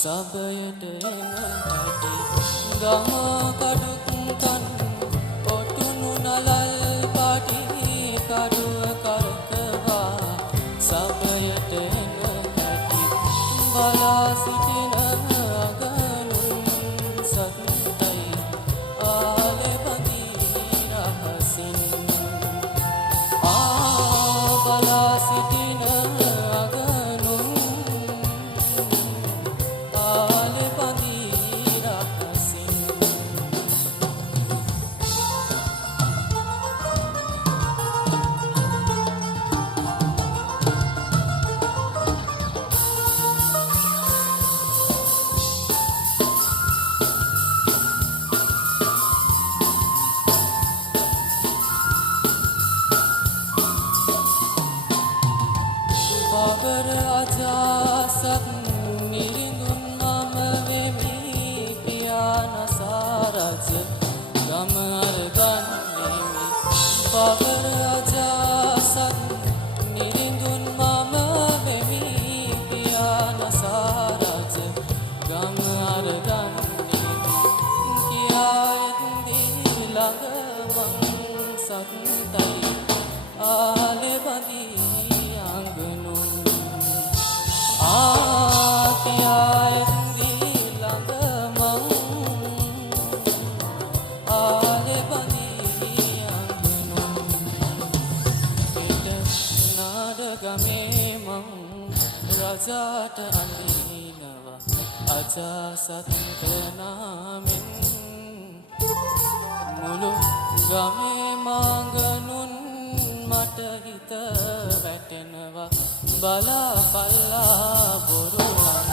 සබයට එන හැටි ගම කඩුක්කන් ඔටුනු නලල් පාටි කඩුව කරකවා සබයට එන හැටි බලා සිටින අගනුන් සත්තයි ආලේ බඳී රහසින් බලා සිටින අගනුන් ආලේ බඳී රහසින් බබර අජාසත් මිරිඳුන් මම වෙමි පියානසා රජ ගම අරගන්නෙමි බබර අජාසත් මිරිඳුන් මම වෙමි පියානසා රජ ගම අරගන්නෙමි කියා ඉන්දී ළඟ මං සත්තයි ආලේ බඳී අංගනුන් ආතියයින්දී ළඟ මං ආලේ බඳී අංගනුන් පිට නාඩගමේ මං රජාට අඳිනවා අජාසත් නාමෙන් මුළු ගමේ මංගනුන් මට හිත වැටෙනවා බලා පල්ලා බොරුලා